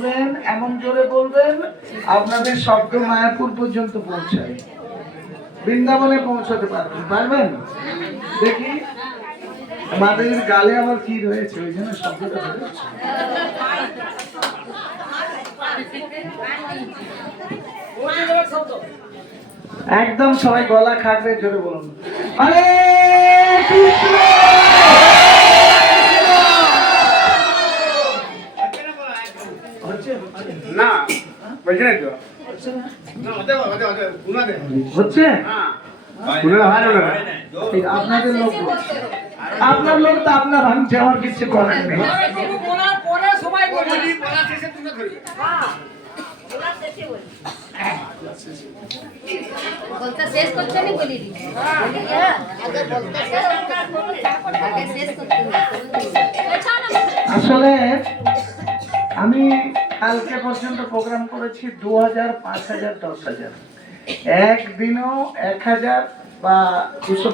বলবেন, এমন জোরে বলবেন আপনাদের শব্দ মায়াপুর পর্যন্ত পৌঁছায়, বৃন্দাবনে পৌঁছাতে পারবেন। পারবেন? দেখি আমাদের গালে আবার কি রয়েছে, ওই জন্য শব্দটা বেরোচ্ছে। একদম সবাই গলা খাটবে, জোরে বলুন হরে কৃষ্ণ। না বলছে না তো হচ্ছে হচ্ছে আপনাদের লোক, আপনার লোক তো আপনার ভাঙছে, আমার কিছু করার নেই। আসলে আমি কালকে পর্যন্ত প্রোগ্রাম করেছি 2000, 5000, 10,000, একদিনও 1000 বা 200